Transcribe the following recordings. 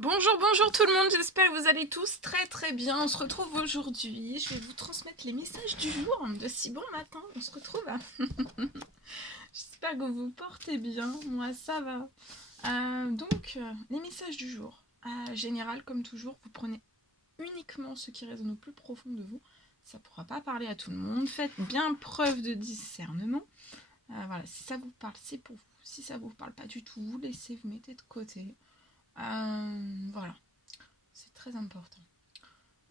Bonjour, bonjour tout le monde, j'espère que vous allez tous très bien. On se retrouve aujourd'hui, je vais vous transmettre les messages du jour de si bon matin. On se retrouve. J'espère que vous vous portez bien, moi ça va. Les messages du jour. Général, comme toujours, vous prenez uniquement ce qui résonne au plus profond de vous. Ça ne pourra pas parler à tout le monde. Faites bien preuve de discernement. Voilà, si ça vous parle, c'est pour vous. Si ça vous parle pas du tout, vous laissez, vous mettez de côté. Voilà. C'est très important.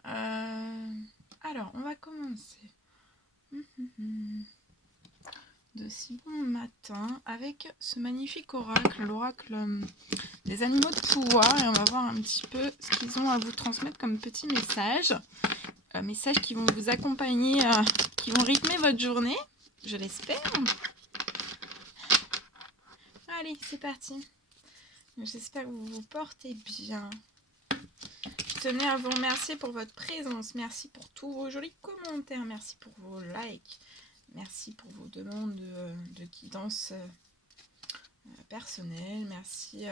Alors, on va commencer. De si bon matin avec ce magnifique oracle, l'oracle des animaux de pouvoir. Et on va voir un petit peu ce qu'ils ont à vous transmettre comme petits messages. Messages qui vont vous accompagner, qui vont rythmer votre journée, je l'espère. Allez, c'est parti. J'espère que vous vous portez bien. Je tenais à vous remercier pour votre présence. Merci pour tous vos jolis commentaires. Merci pour vos likes. Merci pour vos demandes de guidance personnelle. Merci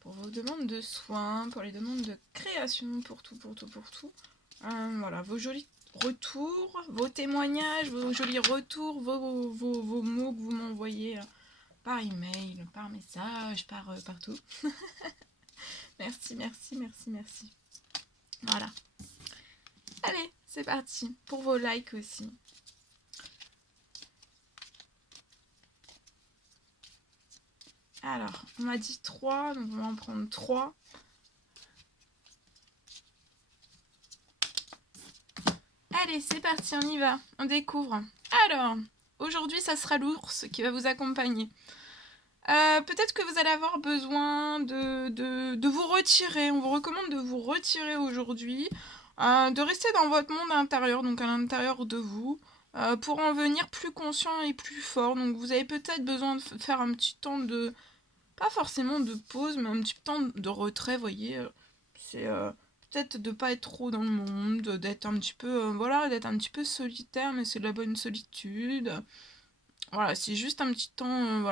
pour vos demandes de soins, pour les demandes de création, pour tout. Voilà, vos jolis retours, vos témoignages, vos jolis retours, vos mots que vous m'envoyez par email, par message, partout. Merci. Voilà. Allez, c'est parti. Pour vos likes aussi. Alors, on m'a dit 3, donc on va en prendre 3. Allez, c'est parti, on y va. On découvre. Alors, aujourd'hui, ça sera l'ours qui va vous accompagner. Peut-être que vous allez avoir besoin de vous retirer. On vous recommande de vous retirer aujourd'hui, de rester dans votre monde intérieur, donc à l'intérieur de vous, pour en venir plus conscient et plus fort. Donc vous avez peut-être besoin de faire un petit temps de... Pas forcément de pause, mais un petit temps de retrait, vous voyez. C'est peut-être de pas être trop dans le monde, d'être un petit peu... d'être un petit peu solitaire, mais c'est de la bonne solitude. Voilà, c'est juste un petit temps,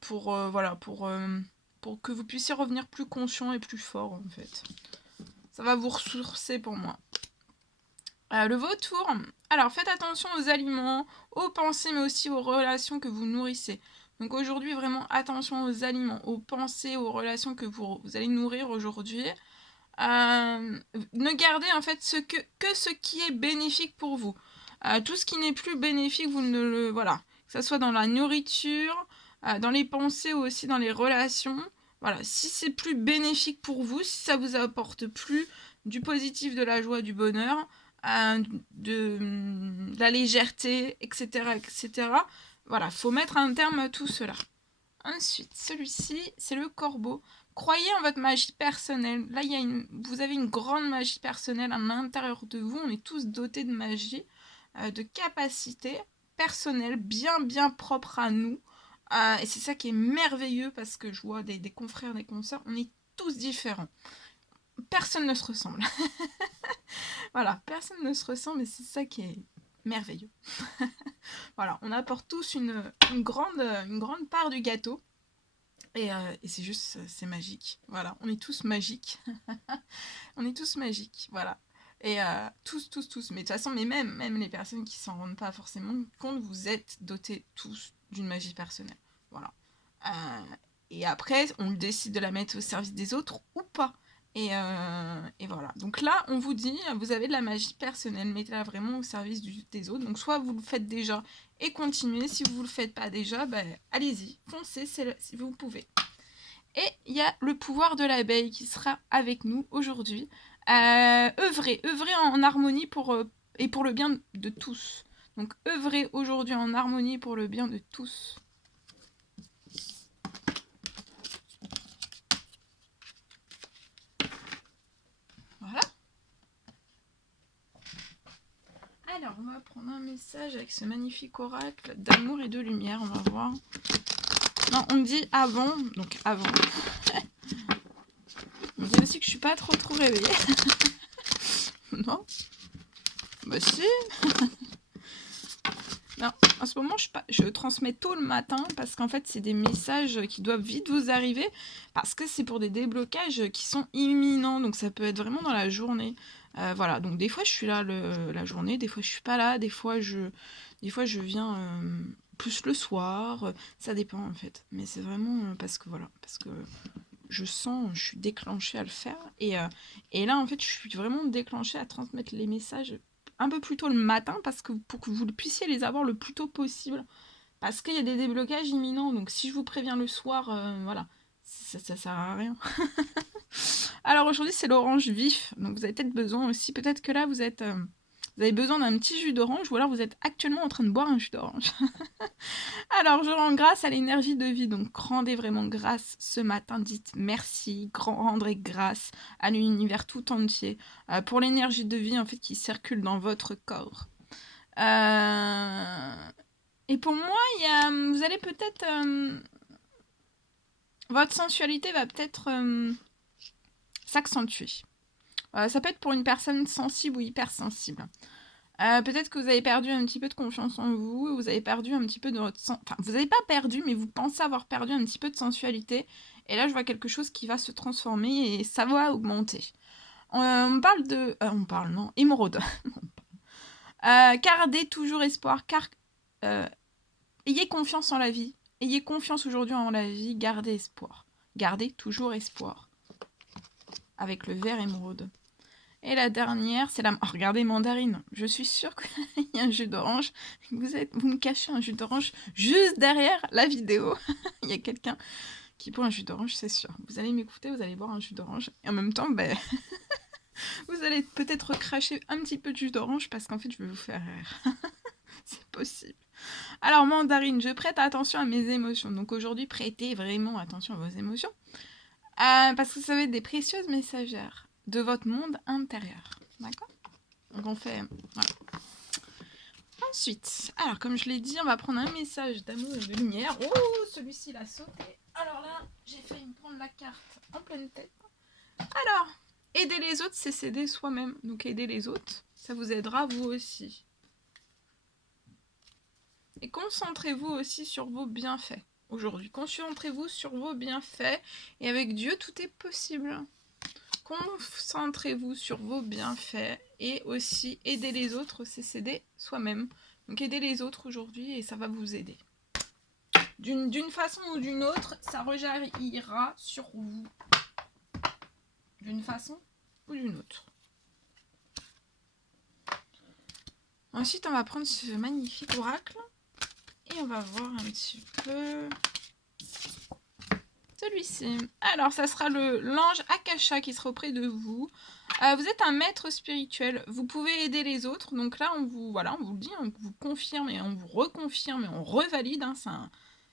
pour que vous puissiez revenir plus conscient et plus fort, en fait. Ça va vous ressourcer pour moi. Le vautour. Alors, faites attention aux aliments, aux pensées, mais aussi aux relations que vous nourrissez. Donc aujourd'hui, vraiment attention aux aliments, aux pensées, aux relations que vous allez nourrir aujourd'hui. Ne gardez en fait que ce qui est bénéfique pour vous. Tout ce qui n'est plus bénéfique, vous ne le... Voilà. Que ce soit dans la nourriture, dans les pensées ou aussi dans les relations. Voilà. Si c'est plus bénéfique pour vous, si ça vous apporte plus du positif, de la joie, du bonheur, de la légèreté, etc. Voilà. Faut mettre un terme à tout cela. Ensuite, celui-ci, c'est le corbeau. Croyez en votre magie personnelle. Là, vous avez une grande magie personnelle à l'intérieur de vous. On est tous dotés de magie, de capacités personnelles bien propres à nous. Et c'est ça qui est merveilleux parce que je vois des confrères, des consoeurs, on est tous différents. Personne ne se ressemble. Voilà, personne ne se ressemble et c'est ça qui est merveilleux. Voilà, on apporte tous une grande part du gâteau. Et c'est juste, c'est magique. Voilà, on est tous magiques. On est tous magiques, voilà. Et tous. Mais de toute façon, même les personnes qui s'en rendent pas forcément compte, vous êtes dotés tous d'une magie personnelle. Voilà. Et après, on décide de la mettre au service des autres ou pas. Et voilà. Donc là, on vous dit, vous avez de la magie personnelle, mettez-la vraiment au service des autres. Donc soit vous le faites déjà et continuez. Si vous le faites pas déjà, allez-y, foncez si vous pouvez. Et il y a le pouvoir de l'abeille qui sera avec nous aujourd'hui. Œuvrez en harmonie pour le bien de tous. Donc œuvrez aujourd'hui en harmonie pour le bien de tous. Voilà. Alors, on va prendre un message avec ce magnifique oracle d'amour et de lumière. On va voir. Non, on me dit avant, donc avant. On me dit aussi que je suis pas trop réveillée. Non. Bah si. Non, en ce moment, je transmets tôt le matin parce qu'en fait, c'est des messages qui doivent vite vous arriver parce que c'est pour des déblocages qui sont imminents. Donc, ça peut être vraiment dans la journée. Voilà, donc des fois, je suis là la journée, des fois, je suis pas là, des fois, je viens plus le soir. Ça dépend en fait. Mais c'est vraiment parce que voilà, parce que je suis déclenchée à le faire. Et là, en fait, je suis vraiment déclenchée à transmettre les messages un peu plus tôt le matin parce que pour que vous puissiez les avoir le plus tôt possible. Parce qu'il y a des déblocages imminents. Donc si je vous préviens le soir, voilà, ça sert à rien. Alors aujourd'hui, c'est l'orange vif. Donc vous avez peut-être besoin aussi. Peut-être que là, vous avez besoin d'un petit jus d'orange ou alors vous êtes actuellement en train de boire un jus d'orange. Alors, je rends grâce à l'énergie de vie, donc rendez vraiment grâce ce matin, dites merci, rendrez grâce à l'univers tout entier pour l'énergie de vie en fait qui circule dans votre corps. Et pour moi, vous allez peut-être... votre sensualité va peut-être s'accentuer. Ça peut être pour une personne sensible ou hypersensible. Peut-être que vous avez perdu un petit peu de confiance en vous, vous avez perdu un petit peu de votre... Enfin, vous n'avez pas perdu, mais vous pensez avoir perdu un petit peu de sensualité. Et là, je vois quelque chose qui va se transformer et ça va augmenter. On parle de... on parle, non, émeraude. Gardez toujours espoir, car... ayez confiance en la vie. Ayez confiance aujourd'hui en la vie, gardez espoir. Gardez toujours espoir. Avec le vert émeraude. Et la dernière, c'est la... Oh, regardez, mandarine. Je suis sûre qu'il y a un jus d'orange. Vous me cachez un jus d'orange juste derrière la vidéo. Il y a quelqu'un qui boit un jus d'orange, c'est sûr. Vous allez m'écouter, vous allez boire un jus d'orange. Et en même temps, ben, vous allez peut-être cracher un petit peu de jus d'orange parce qu'en fait, je vais vous faire rire. C'est possible. Alors, mandarine, je prête attention à mes émotions. Donc aujourd'hui, prêtez vraiment attention à vos émotions. Parce que ça va être des précieuses messagères de votre monde intérieur. D'accord? Donc on fait... Voilà. Ensuite, alors comme je l'ai dit, on va prendre un message d'amour et de lumière. Oh, celui-ci il a sauté. Alors là, j'ai failli me prendre la carte en pleine tête. Alors, aider les autres, c'est s'aider soi-même. Donc aider les autres, ça vous aidera vous aussi. Et concentrez-vous aussi sur vos bienfaits. Aujourd'hui, concentrez-vous sur vos bienfaits. Et avec Dieu, tout est possible. Concentrez-vous sur vos bienfaits et aussi aider les autres, c'est s'aider soi-même. Donc aider les autres aujourd'hui et ça va vous aider. D'une façon ou d'une autre, ça rejaillira sur vous. D'une façon ou d'une autre. Ensuite, on va prendre ce magnifique oracle et on va voir un petit peu celui-ci. Alors, ça sera l'ange Akasha qui sera auprès de vous. Vous êtes un maître spirituel, vous pouvez aider les autres. Donc là, on vous le dit, on vous confirme et on vous reconfirme et on revalide. Hein,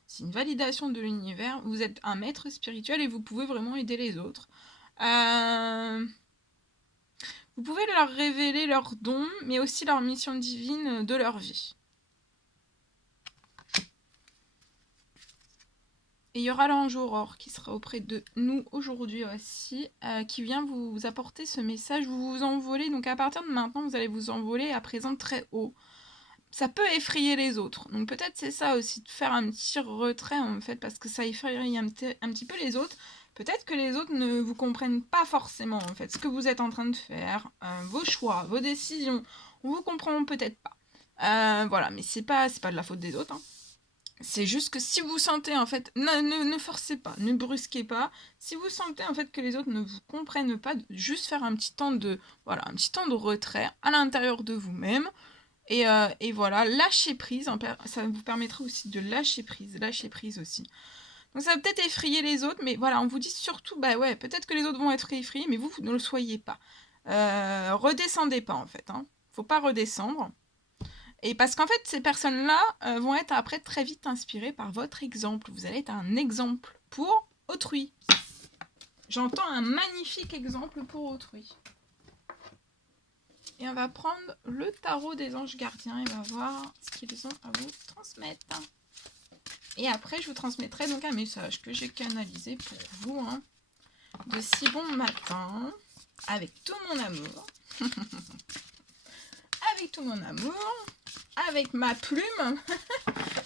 c'est une validation de l'univers. Vous êtes un maître spirituel et vous pouvez vraiment aider les autres. Vous pouvez leur révéler leurs dons, mais aussi leur mission divine de leur vie. Et il y aura l'ange Aurore qui sera auprès de nous aujourd'hui aussi, qui vient vous apporter ce message. Vous vous envolez, donc à partir de maintenant, vous allez vous envoler à présent très haut. Ça peut effrayer les autres. Donc peut-être c'est ça aussi, de faire un petit retrait en fait, parce que ça effraie un petit peu les autres. Peut-être que les autres ne vous comprennent pas forcément en fait, ce que vous êtes en train de faire, vos choix, vos décisions. On vous comprend peut-être pas. Voilà, mais c'est pas de la faute des autres. Hein. C'est juste que si vous sentez en fait, ne forcez pas, ne brusquez pas. Si vous sentez en fait que les autres ne vous comprennent pas, juste faire un petit temps de retrait à l'intérieur de vous-même. Et voilà, lâcher prise, ça vous permettra aussi de lâcher prise aussi. Donc ça va peut-être effrayer les autres, mais voilà, on vous dit surtout, bah ouais, peut-être que les autres vont être effrayés, mais vous ne le soyez pas. Redescendez pas en fait, hein. Faut pas redescendre. Et parce qu'en fait, ces personnes-là vont être après très vite inspirées par votre exemple. Vous allez être un exemple pour autrui. J'entends un magnifique exemple pour autrui. Et on va prendre le tarot des anges gardiens et on va voir ce qu'ils ont à vous transmettre. Et après, je vous transmettrai donc un message que j'ai canalisé pour vous, hein, de si bon matin, avec tout mon amour. avec tout mon amour, avec ma plume.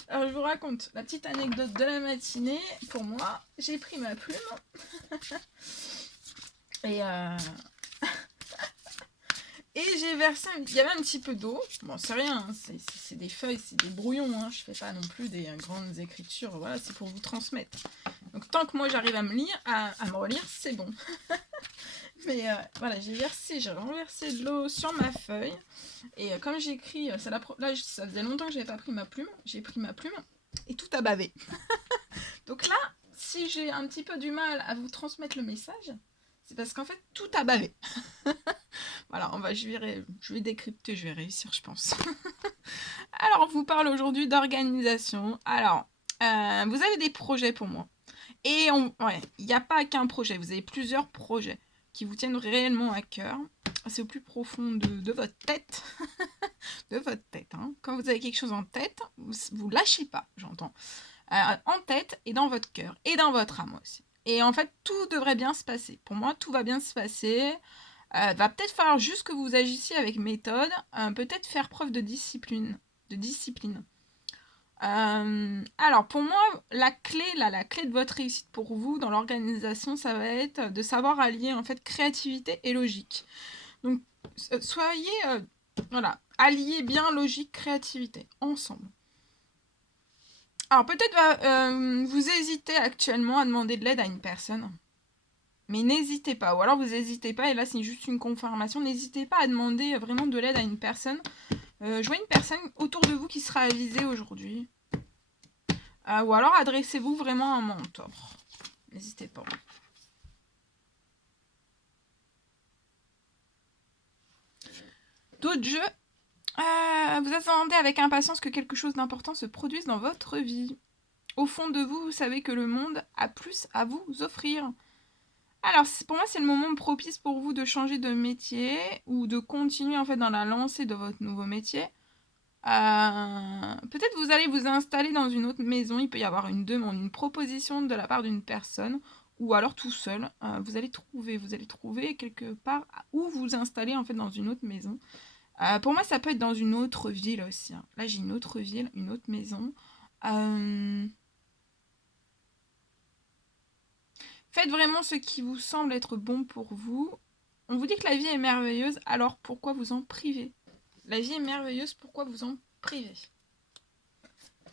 Alors je vous raconte la petite anecdote de la matinée. Pour moi, j'ai pris ma plume et j'ai versé, il y avait un petit peu d'eau. Bon, c'est rien, hein, c'est des feuilles, c'est des brouillons. Hein, je fais pas non plus des grandes écritures. Voilà, c'est pour vous transmettre. Donc tant que moi j'arrive à me lire, à me relire, c'est bon. Mais voilà, j'ai renversé de l'eau sur ma feuille. Et comme j'écris, là ça faisait longtemps que j'avais pas pris ma plume. J'ai pris ma plume et tout a bavé. Donc là, si j'ai un petit peu du mal à vous transmettre le message, c'est parce qu'en fait tout a bavé. Voilà, je vais décrypter, je vais réussir, je pense. Alors, on vous parle aujourd'hui d'organisation. Alors, vous avez des projets pour moi. Et il n'y a pas qu'un projet, vous avez plusieurs projets qui vous tiennent réellement à cœur. C'est au plus profond de votre tête. De votre tête. Hein. Quand vous avez quelque chose en tête, vous lâchez pas, j'entends. En tête et dans votre cœur. Et dans votre âme aussi. Et en fait, tout devrait bien se passer. Pour moi, tout va bien se passer. Va peut-être falloir juste que vous agissiez avec méthode. Peut-être faire preuve de discipline. Alors pour moi, la clé de votre réussite pour vous dans l'organisation, ça va être de savoir allier en fait créativité et logique. Donc soyez alliez bien logique, créativité ensemble. Alors peut-être vous hésitez actuellement à demander de l'aide à une personne. Mais n'hésitez pas, ou alors vous n'hésitez pas, et là c'est juste une confirmation, n'hésitez pas à demander vraiment de l'aide à une personne. Je vois une personne autour de vous qui sera avisée aujourd'hui. Ou alors adressez-vous vraiment à un mentor. N'hésitez pas. D'autres jeux. Vous attendez avec impatience que quelque chose d'important se produise dans votre vie. Au fond de vous, vous savez que le monde a plus à vous offrir. Alors, pour moi, c'est le moment propice pour vous de changer de métier ou de continuer en fait dans la lancée de votre nouveau métier. Peut-être vous allez vous installer dans une autre maison. Il peut y avoir une demande, une proposition de la part d'une personne ou alors tout seul. Vous allez trouver quelque part où vous installer en fait dans une autre maison. Pour moi, ça peut être dans une autre ville aussi. Hein. Là, j'ai une autre ville, une autre maison. Faites vraiment ce qui vous semble être bon pour vous. On vous dit que la vie est merveilleuse, alors pourquoi vous en priver? La vie est merveilleuse, pourquoi vous en priver?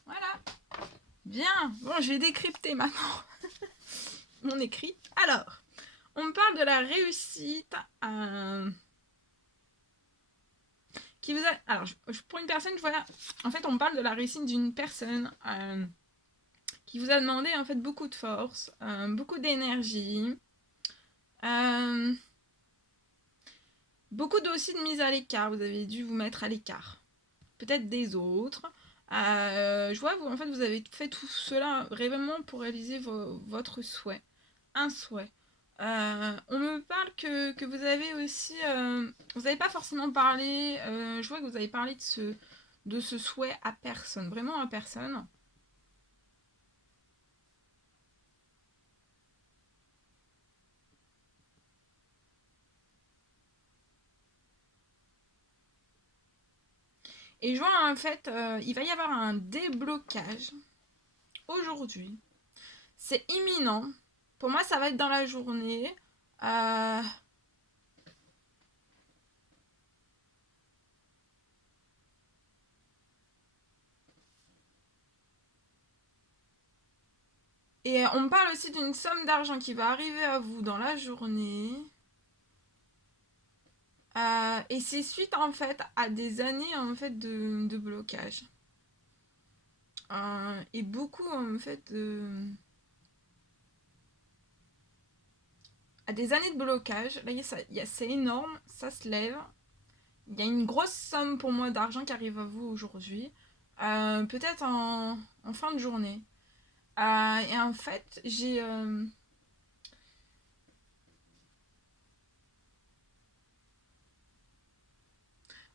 Voilà. Bien. Bon, je vais décrypter maintenant mon écrit. Alors, on me parle de la réussite qui vous a... Alors, pour une personne, je vois... En fait, on me parle de la réussite d'une personne qui vous a demandé en fait beaucoup de force, beaucoup d'énergie, beaucoup aussi de mise à l'écart. Vous avez dû vous mettre à l'écart, peut-être des autres. Je vois, en fait, vous avez fait tout cela vraiment pour réaliser votre souhait, un souhait. On me parle que vous avez aussi, vous n'avez pas forcément parlé. Je vois que vous avez parlé de ce souhait à personne, vraiment à personne. Et je vois en fait, il va y avoir un déblocage aujourd'hui. C'est imminent. Pour moi, ça va être dans la journée. Et on me parle aussi d'une somme d'argent qui va arriver à vous dans la journée. Et c'est suite en fait à des années en fait de blocage. Et beaucoup en fait à des années de blocage. Là, c'est énorme, ça se lève. Il y a une grosse somme pour moi d'argent qui arrive à vous aujourd'hui. Peut-être en fin de journée. Et en fait, j'ai...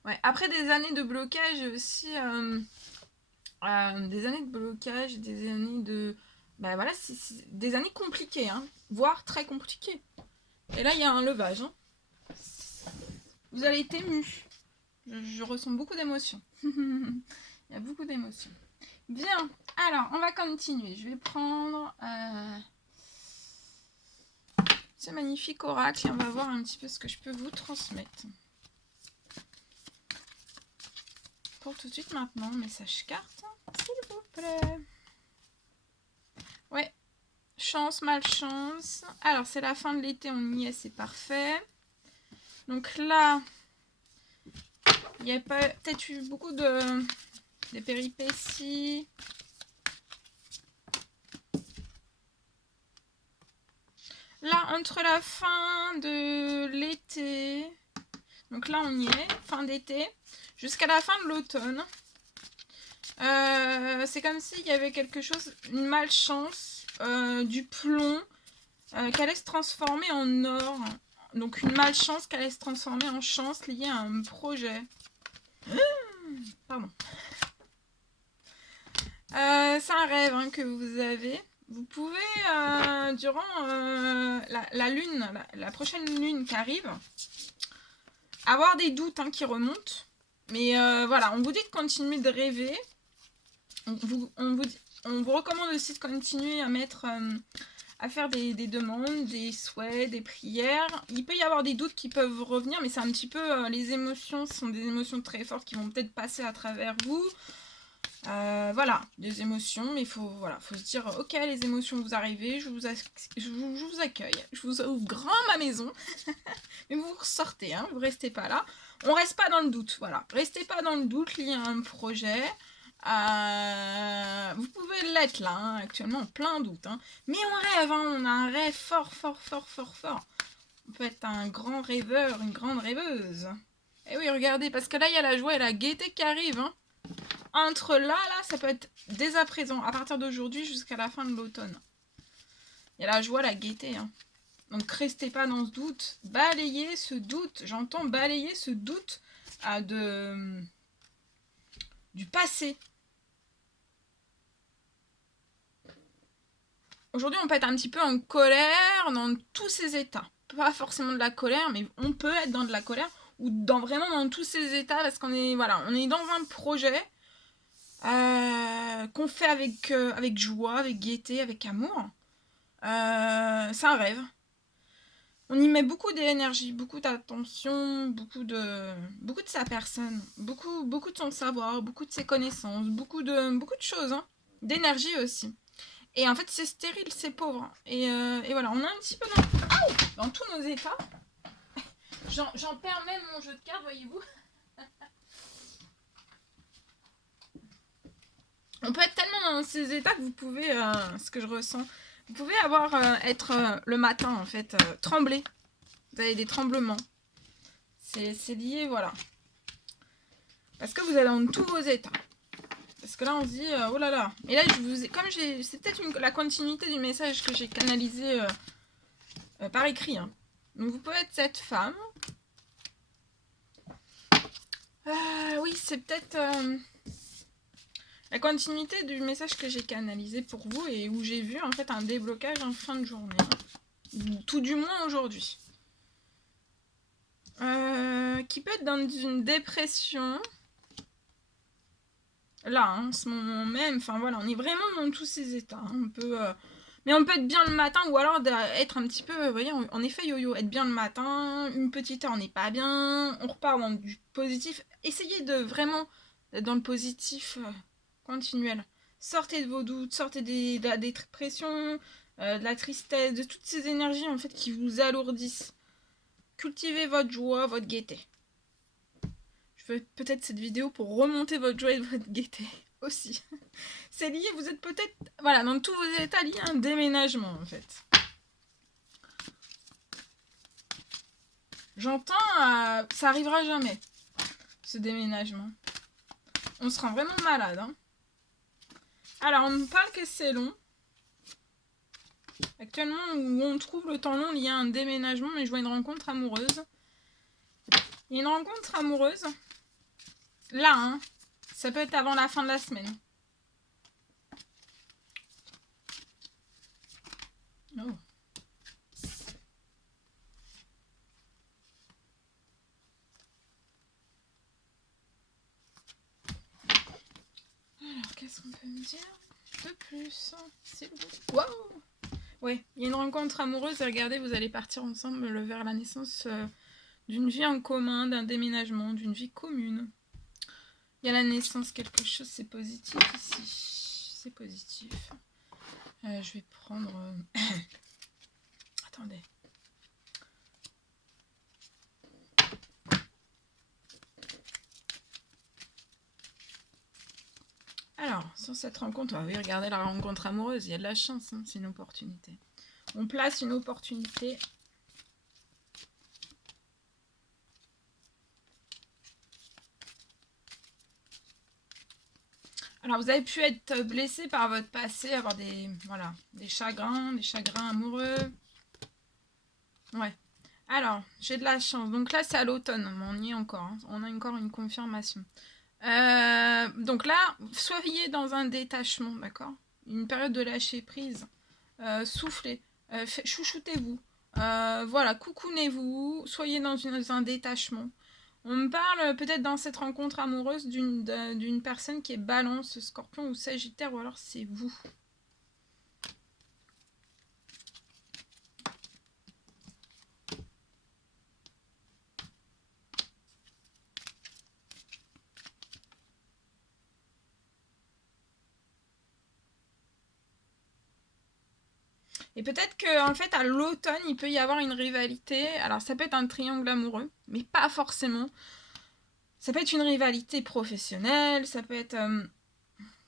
Ouais, après des années de blocage, aussi... des années de blocage, des années de... Bah voilà, c'est des années compliquées, hein, voire très compliquées. Et là, il y a un levage. Hein. Vous allez être ému. Je ressens beaucoup d'émotions. Il y a beaucoup d'émotions. Bien, alors on va continuer. Je vais prendre ce magnifique oracle et on va voir un petit peu ce que je peux vous transmettre. Pour tout de suite maintenant, message carte, s'il vous plaît. Ouais, chance, malchance. Alors c'est la fin de l'été, on y est, c'est parfait. Donc là, il y a peut-être eu beaucoup de péripéties. Là, entre la fin de l'été, donc là on y est, fin d'été, jusqu'à la fin de l'automne, c'est comme s'il y avait quelque chose, une malchance, du plomb, qui allait se transformer en or. Donc une malchance qui allait se transformer en chance liée à un projet. Pardon. C'est un rêve hein, que vous avez. Vous pouvez, durant la lune, la prochaine lune qui arrive, avoir des doutes hein, qui remontent. Mais voilà, on vous dit de continuer de rêver. On vous recommande aussi de continuer à mettre... à faire des demandes, des souhaits, des prières. Il peut y avoir des doutes qui peuvent revenir, mais c'est un petit peu... les émotions sont des émotions très fortes qui vont peut-être passer à travers vous. Voilà, des émotions, mais il faut se dire, ok, les émotions vous arrivez, je vous accueille, je vous ouvre grand ma maison, mais vous ressortez, hein, vous restez pas là. On reste pas dans le doute, voilà. Restez pas dans le doute lié à un projet. Vous pouvez l'être là, hein, actuellement, plein doute. Hein. Mais on rêve, hein, on a un rêve fort. On peut être un grand rêveur, une grande rêveuse. Et oui, regardez, parce que là, il y a la joie et la gaieté qui arrivent. Hein. Entre là, ça peut être dès à présent, à partir d'aujourd'hui jusqu'à la fin de l'automne. Il y a la joie, la gaieté. Hein. Donc, restez pas dans ce doute. Balayez ce doute. J'entends balayer ce doute du passé. Aujourd'hui, on peut être un petit peu en colère dans tous ces états. Pas forcément de la colère, mais on peut être dans de la colère ou vraiment dans tous ces états parce qu'on est, on est dans un projet qu'on fait avec joie, avec gaieté, avec amour. C'est un rêve. On y met beaucoup d'énergie, beaucoup d'attention, beaucoup de sa personne, beaucoup de son savoir, beaucoup de ses connaissances, beaucoup de choses, hein. D'énergie aussi. Et en fait, c'est stérile, c'est pauvre. Et voilà, on est un petit peu dans tous nos états. J'en perds même mon jeu de cartes, voyez-vous. On peut être tellement dans ces états que vous pouvez, ce que je ressens, vous pouvez être le matin, en fait, trembler. Vous avez des tremblements. C'est lié, voilà. Parce que vous êtes dans tous vos états. Parce que là, on se dit, oh là là. Et là, c'est peut-être la continuité du message que j'ai canalisé par écrit. Hein. Donc, vous pouvez être cette femme. Oui, c'est peut-être la continuité du message que j'ai canalisé pour vous et où j'ai vu en fait un déblocage en fin de journée. Tout du moins aujourd'hui. Qui peut être dans une dépression. Là, hein, en ce moment même, enfin voilà, on est vraiment dans tous ces états. Hein. Mais on peut être bien le matin ou alors être un petit peu, vous voyez, en effet yo-yo, être bien le matin, une petite heure on n'est pas bien, on repart dans du positif. Essayez de vraiment être dans le positif continuel. Sortez de vos doutes, sortez de la dépression, de la tristesse, de toutes ces énergies en fait qui vous alourdissent. Cultivez votre joie, votre gaieté. Je fais peut-être cette vidéo pour remonter votre joie et votre gaieté aussi. C'est lié, vous êtes peut-être, dans tous vos états liés à un déménagement en fait. J'entends, ça arrivera jamais, ce déménagement. On se rend vraiment malade. Hein. Alors, on me parle que c'est long. Actuellement, où on trouve le temps long lié à un déménagement, mais je vois une rencontre amoureuse. Il y a une rencontre amoureuse. Là, hein, ça peut être avant la fin de la semaine. Oh. Qu'est-ce qu'on peut me dire de plus, s'il vous plaît? Waouh! Ouais, il y a une rencontre amoureuse et regardez, vous allez partir ensemble vers la naissance d'une vie en commun, d'un déménagement, d'une vie commune. Il y a la naissance, quelque chose, c'est positif ici. C'est positif. Je vais prendre... Attendez. Alors, sur cette rencontre, oui, regardez la rencontre amoureuse, il y a de la chance, hein, c'est une opportunité. On place une opportunité. Alors, vous avez pu être blessé par votre passé, avoir des chagrins amoureux. Ouais. Alors, j'ai de la chance. Donc là, c'est à l'automne, mais on y est encore. Hein. On a encore une confirmation. Donc là, soyez dans un détachement, d'accord? Une période de lâcher prise. Soufflez. Chouchoutez-vous. Voilà, coucounez-vous. Soyez dans un détachement. On me parle peut-être dans cette rencontre amoureuse d'une personne qui est Balance, Scorpion ou Sagittaire, ou alors c'est vous. Et peut-être qu'en fait, à l'automne, il peut y avoir une rivalité. Alors, ça peut être un triangle amoureux, mais pas forcément. Ça peut être une rivalité professionnelle, ça peut être...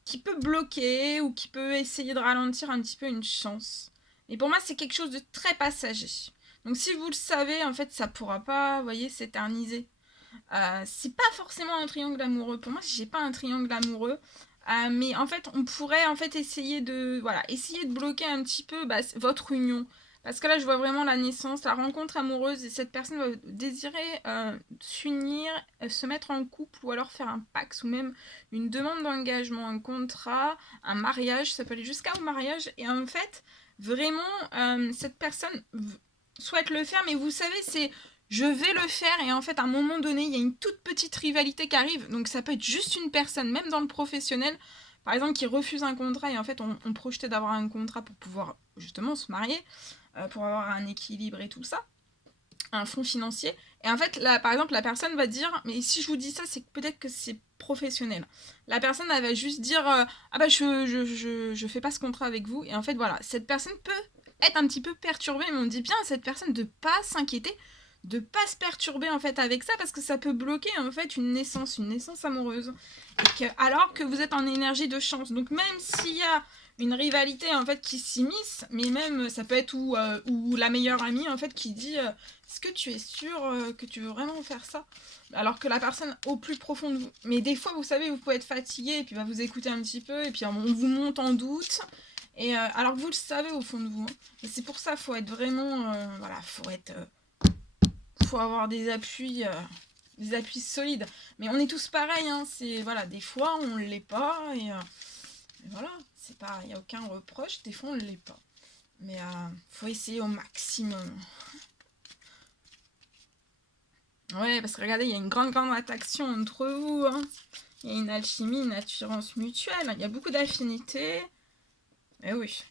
qui peut bloquer ou qui peut essayer de ralentir un petit peu une chance. Et pour moi, c'est quelque chose de très passager. Donc, si vous le savez, en fait, ça pourra pas, vous voyez, s'éterniser. C'est pas forcément un triangle amoureux. Pour moi, j'ai pas un triangle amoureux. Mais en fait, on pourrait en fait essayer de bloquer un petit peu votre union. Parce que là, je vois vraiment la naissance, la rencontre amoureuse, et cette personne va désirer s'unir, se mettre en couple, ou alors faire un pacte, ou même une demande d'engagement, un contrat, un mariage, ça peut aller jusqu'au mariage. Et en fait, vraiment, cette personne souhaite le faire, mais vous savez, c'est je vais le faire, et en fait, à un moment donné, il y a une toute petite rivalité qui arrive, donc ça peut être juste une personne, même dans le professionnel, par exemple, qui refuse un contrat, et en fait, on projetait d'avoir un contrat pour pouvoir, justement, se marier, pour avoir un équilibre et tout ça, un fonds financier, et en fait, là, par exemple, la personne va dire, mais si je vous dis ça, c'est que peut-être que c'est professionnel. La personne, elle va juste dire, ah bah, je fais pas ce contrat avec vous, et en fait, voilà, cette personne peut être un petit peu perturbée, mais on dit bien à cette personne de pas s'inquiéter, de pas se perturber en fait avec ça, parce que ça peut bloquer en fait une naissance amoureuse, et alors que vous êtes en énergie de chance. Donc même s'il y a une rivalité en fait qui s'immisce, mais même ça peut être ou la meilleure amie en fait qui dit est-ce que tu es sûr que tu veux vraiment faire ça, alors que la personne au plus profond de vous, mais des fois vous savez vous pouvez être fatigué et puis vous écoutez un petit peu et puis on vous monte en doute, et alors que vous le savez au fond de vous, hein. Et c'est pour ça faut être vraiment faut avoir des appuis solides. Mais on est tous pareils, hein. C'est voilà, des fois on l'est pas, et voilà, c'est pas, il y a aucun reproche. Des fois on l'est pas, mais faut essayer au maximum. Ouais, parce que regardez, il y a une grande attraction entre vous, hein. Il y a une alchimie, une attirance mutuelle. Il y a beaucoup d'affinités. Mais oui.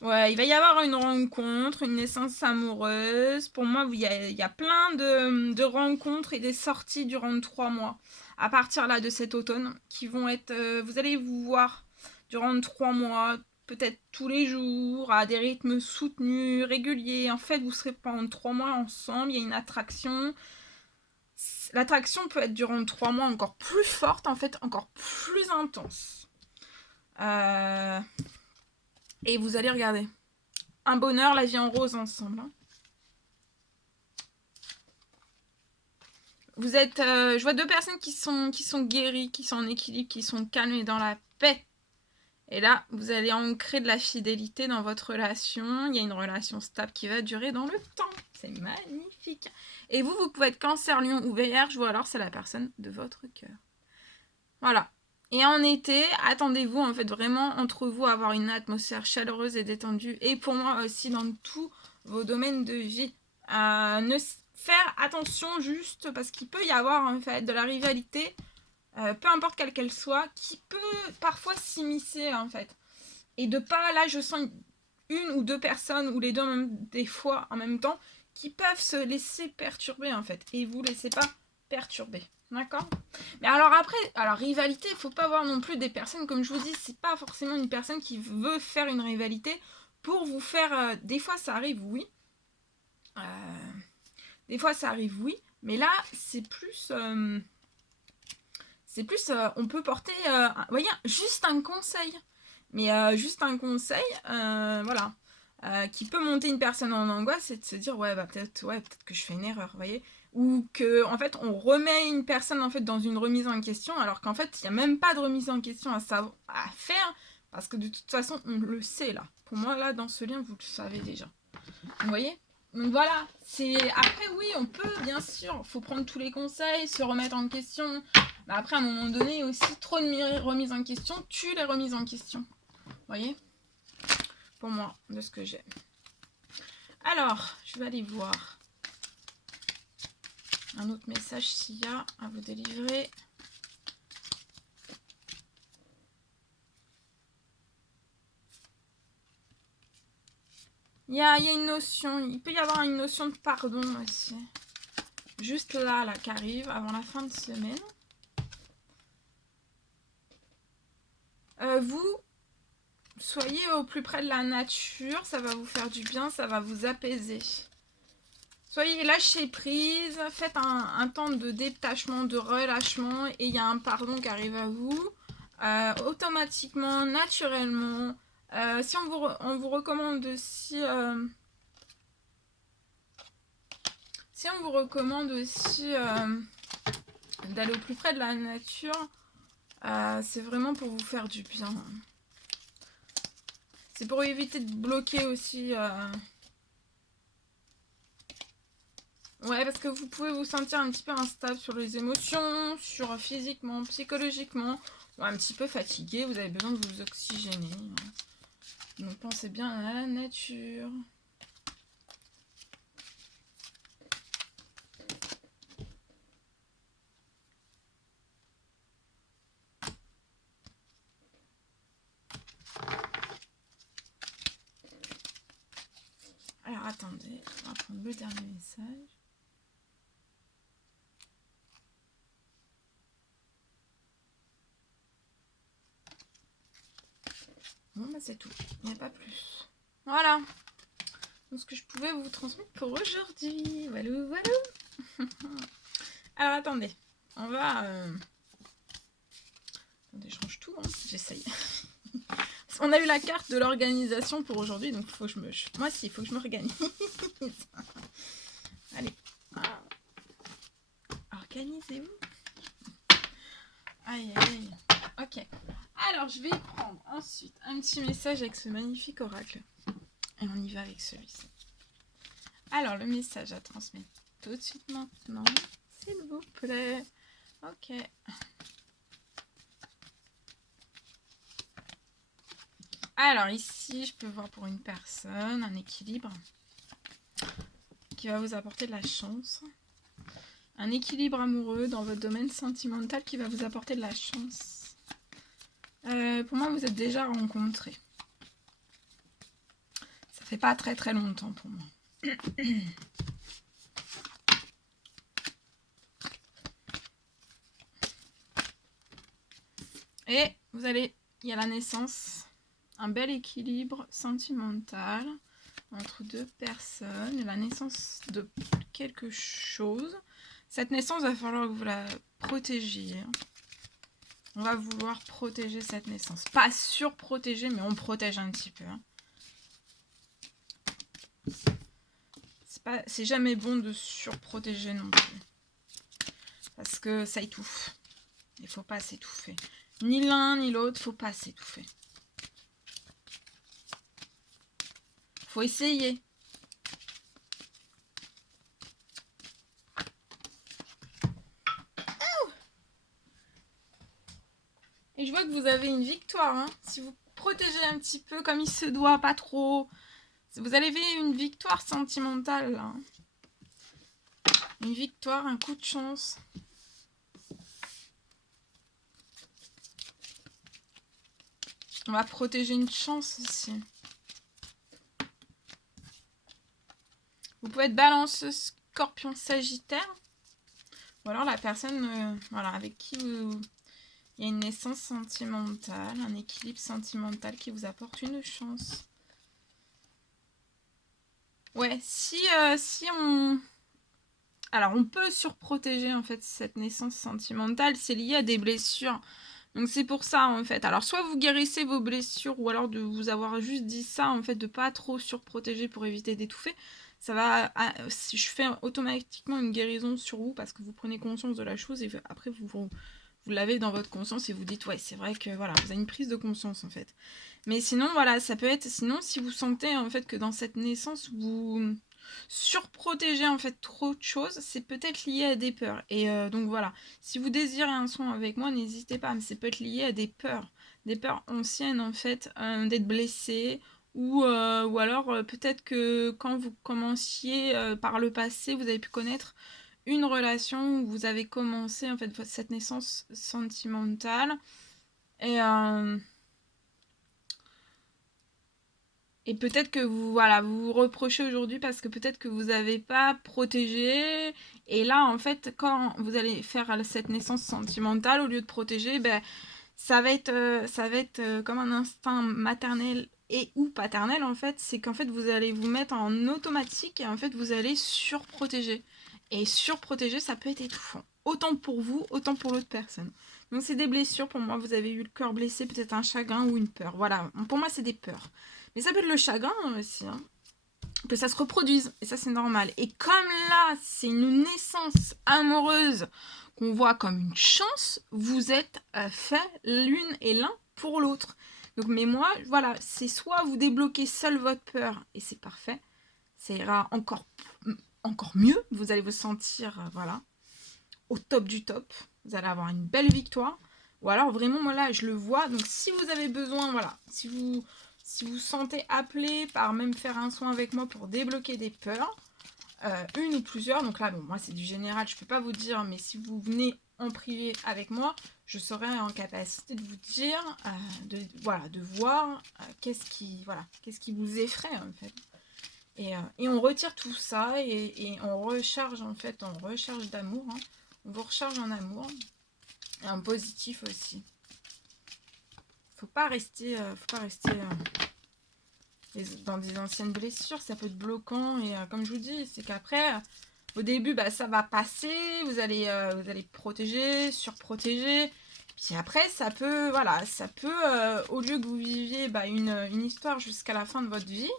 Ouais, il va y avoir une rencontre, une naissance amoureuse. Pour moi, il y a plein de rencontres et des sorties durant 3 mois. À partir là de cet automne, qui vont être... vous allez vous voir durant 3 mois, peut-être tous les jours, à des rythmes soutenus, réguliers. En fait, vous serez pendant 3 mois ensemble, il y a une attraction. L'attraction peut être durant 3 mois encore plus forte, en fait, encore plus intense. Et vous allez regarder. Un bonheur, la vie en rose ensemble. Hein. Vous êtes... je vois 2 personnes qui sont guéries, qui sont en équilibre, qui sont calmes et dans la paix. Et là, vous allez ancrer de la fidélité dans votre relation. Il y a une relation stable qui va durer dans le temps. C'est magnifique. Et vous pouvez être Cancer, Lion ou Vierge, ou alors c'est la personne de votre cœur. Voilà. Et en été, attendez-vous en fait vraiment entre vous à avoir une atmosphère chaleureuse et détendue. Et pour moi aussi dans tous vos domaines de vie. Faire attention juste parce qu'il peut y avoir en fait de la rivalité peu importe quelle qu'elle soit, qui peut parfois s'immiscer en fait. Et de pas, là je sens une ou deux personnes, ou les deux même, des fois en même temps, qui peuvent se laisser perturber en fait. Et vous laissez pas perturber. D'accord? Mais alors après, alors rivalité, il faut pas voir non plus des personnes, comme je vous dis, c'est pas forcément une personne qui veut faire une rivalité pour vous faire... des fois ça arrive, oui. Des fois ça arrive, oui. Mais là, c'est plus... on peut porter, vous voyez, juste un conseil. Mais juste un conseil, voilà, qui peut monter une personne en angoisse, c'est de se dire, ouais, bah peut-être que je fais une erreur, vous voyez. Ou que, en fait, on remet une personne, en fait, dans une remise en question, alors qu'en fait, il n'y a même pas de remise en question à faire, parce que de toute façon, on le sait, là. Pour moi, là, dans ce lien, vous le savez déjà. Vous voyez? Donc voilà, après oui, on peut bien sûr, faut prendre tous les conseils, se remettre en question. Mais après à un moment donné aussi, trop de remises en question tue les remises en question. Vous voyez? Pour moi, de ce que j'ai. Alors, je vais aller voir un autre message s'il y a à vous délivrer. Il y a une notion, il peut y avoir une notion de pardon aussi. Juste là, qui arrive avant la fin de semaine. Vous, soyez au plus près de la nature, ça va vous faire du bien, ça va vous apaiser. Soyez lâché prise, faites un temps de détachement, de relâchement, et il y a un pardon qui arrive à vous, automatiquement, naturellement. Si on vous recommande aussi... si on vous recommande aussi d'aller au plus près de la nature, c'est vraiment pour vous faire du bien. C'est pour éviter de bloquer aussi... Ouais, parce que vous pouvez vous sentir un petit peu instable sur les émotions, sur physiquement, psychologiquement, ou un petit peu fatigué, vous avez besoin de vous oxygéner. Donc pensez bien à la nature. Alors attendez, on va prendre le dernier message. Bon, bah c'est tout, il n'y a pas plus. Voilà. Donc ce que je pouvais vous transmettre pour aujourd'hui. Voilà, voilà. Alors attendez, on va... Attendez, je range tout, hein. J'essaye. On a eu la carte de l'organisation pour aujourd'hui, donc faut que je me... Moi aussi, il faut que je m'organise. Allez. Ah. Organisez-vous. Aïe, aïe. Ok. Alors, je vais prendre ensuite un petit message avec ce magnifique oracle. Et on y va avec celui-ci. Alors, le message à transmettre tout de suite maintenant, s'il vous plaît. Ok. Alors, ici, je peux voir pour une personne un équilibre qui va vous apporter de la chance. Un équilibre amoureux dans votre domaine sentimental qui va vous apporter de la chance. Pour moi, vous êtes déjà rencontrés. Ça fait pas très très longtemps pour moi. Et vous allez, il y a la naissance, un bel équilibre sentimental entre deux personnes, la naissance de quelque chose. Cette naissance, il va falloir que vous la protégiez. On va vouloir protéger cette naissance. Pas surprotéger, mais on protège un petit peu. C'est jamais bon de surprotéger non plus. Parce que ça étouffe. Il ne faut pas s'étouffer. Ni l'un ni l'autre, faut pas s'étouffer. Faut essayer. Et je vois que vous avez une victoire. Hein. Si vous protégez un petit peu comme il se doit, pas trop. Vous avez une victoire sentimentale. Là. Une victoire, un coup de chance. On va protéger une chance ici. Vous pouvez être Balance, Scorpion, Sagittaire. Ou alors la personne voilà, avec qui il y a une naissance sentimentale, un équilibre sentimental qui vous apporte une chance. Ouais, si on... Alors, on peut surprotéger, en fait, cette naissance sentimentale. C'est lié à des blessures. Donc, c'est pour ça, en fait. Alors, soit vous guérissez vos blessures, ou alors de vous avoir juste dit ça, en fait, de pas trop surprotéger pour éviter d'étouffer. Ça va... je fais automatiquement une guérison sur vous, parce que vous prenez conscience de la chose, et après, vous l'avez dans votre conscience, et vous dites, ouais, c'est vrai que, voilà, vous avez une prise de conscience, en fait. Mais sinon, voilà, ça peut être... Sinon, si vous sentez, en fait, que dans cette naissance, vous surprotéger en fait trop de choses, c'est peut-être lié à des peurs. Et donc voilà, si vous désirez un soin avec moi, n'hésitez pas, mais c'est peut-être lié à des peurs anciennes en fait, d'être blessé, ou alors peut-être que quand vous commenciez par le passé, vous avez pu connaître une relation où vous avez commencé en fait cette naissance sentimentale. Et peut-être que vous, voilà, vous vous reprochez aujourd'hui parce que peut-être que vous n'avez pas protégé. Et là, en fait, quand vous allez faire cette naissance sentimentale, au lieu de protéger, ben, ça va être comme un instinct maternel et ou paternel, en fait. C'est qu'en fait, vous allez vous mettre en automatique et en fait, vous allez surprotéger. Et surprotéger, ça peut être étouffant. Autant pour vous, autant pour l'autre personne. Donc, c'est des blessures. Pour moi, vous avez eu le cœur blessé, peut-être un chagrin ou une peur. Voilà, pour moi, c'est des peurs. Mais ça peut être le chagrin aussi, hein, que ça se reproduise, et ça c'est normal. Et comme là, c'est une naissance amoureuse qu'on voit comme une chance, vous êtes fait l'une et l'un pour l'autre. Donc, mais moi, voilà, c'est soit vous débloquez seul votre peur, et c'est parfait, ça ira encore mieux, vous allez vous sentir, voilà, au top du top, vous allez avoir une belle victoire, ou alors vraiment, moi là, je le vois, donc si vous avez besoin, voilà, si vous sentez appelé par même faire un soin avec moi pour débloquer des peurs, une ou plusieurs, donc là, bon, moi c'est du général, je peux pas vous dire, mais si vous venez en privé avec moi, je serai en capacité de vous dire, de voir qu'est-ce qui vous effraie en fait. Et on retire tout ça et on recharge en fait, on recharge d'amour, hein. On vous recharge en amour et en positif aussi. Faut pas rester dans des anciennes blessures, ça peut être bloquant. Et comme je vous dis, c'est qu'après, au début, bah, ça va passer, vous allez protéger, surprotéger. Puis après, ça peut, au lieu que vous viviez une histoire jusqu'à la fin de votre vie,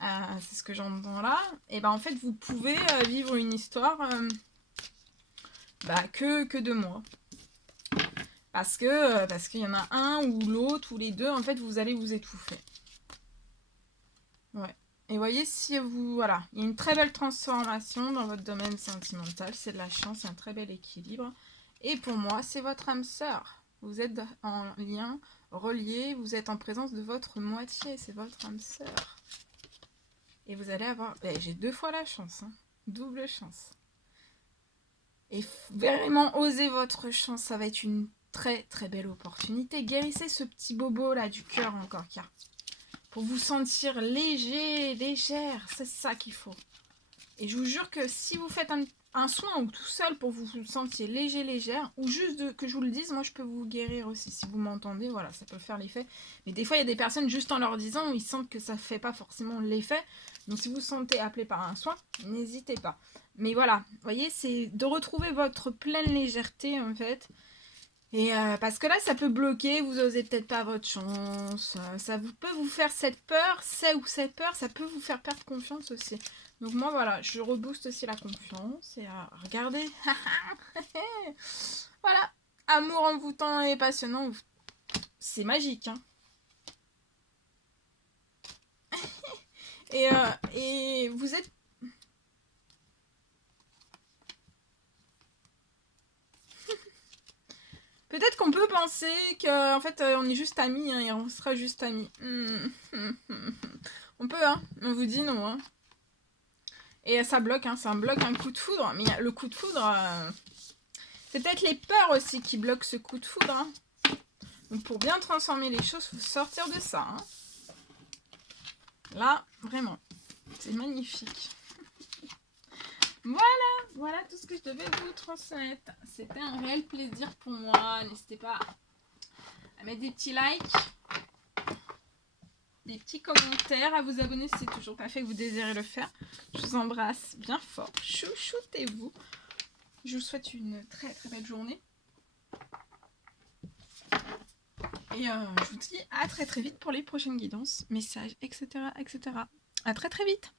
c'est ce que j'entends là, et ben en fait, vous pouvez vivre une histoire que 2 mois. Parce qu'il y en a un ou l'autre ou les deux, en fait, vous allez vous étouffer. Ouais. Et voyez, si vous... Voilà, il y a une très belle transformation dans votre domaine sentimental. C'est de la chance, il y a un très bel équilibre. Et pour moi, c'est votre âme sœur. Vous êtes en lien, relié, vous êtes en présence de votre moitié. C'est votre âme sœur. Et vous allez avoir... j'ai 2 fois la chance, hein. Double chance. Et vraiment, osez votre chance. Ça va être une très très belle opportunité. Guérissez ce petit bobo là du cœur encore, car pour vous sentir léger, légère, c'est ça qu'il faut. Et je vous jure que si vous faites un soin ou tout seul pour vous sentir léger, légère, ou juste que je vous le dise, moi je peux vous guérir aussi. Si vous m'entendez, voilà, ça peut faire l'effet. Mais des fois, il y a des personnes, juste en leur disant, ils sentent que ça ne fait pas forcément l'effet. Donc si vous vous sentez appelé par un soin, n'hésitez pas. Mais voilà, vous voyez, c'est de retrouver votre pleine légèreté en fait. Et parce que là, ça peut bloquer, vous osez peut-être pas votre chance, ça peut vous faire cette peur, cette peur, ça peut vous faire perdre confiance aussi. Donc moi, voilà, je rebooste aussi la confiance, et regardez, voilà, amour envoûtant et passionnant, c'est magique, hein. Et vous êtes... Peut-être qu'on peut penser qu'en fait, on est juste amis, hein, et on sera juste amis. On peut, hein, on vous dit non, hein. Et ça bloque, hein, ça bloque un coup de foudre. Mais le coup de foudre, c'est peut-être les peurs aussi qui bloquent ce coup de foudre, hein. Donc pour bien transformer les choses, il faut sortir de ça. Hein. Là, vraiment, c'est magnifique. Voilà tout ce que je devais vous transmettre. C'était un réel plaisir pour moi. N'hésitez pas à mettre des petits likes, des petits commentaires, à vous abonner si c'est toujours pas fait que vous désirez le faire. Je vous embrasse bien fort. Chouchoutez-vous. Je vous souhaite une très très belle journée. Et je vous dis à très très vite pour les prochaines guidances, messages, etc. etc. À très très vite.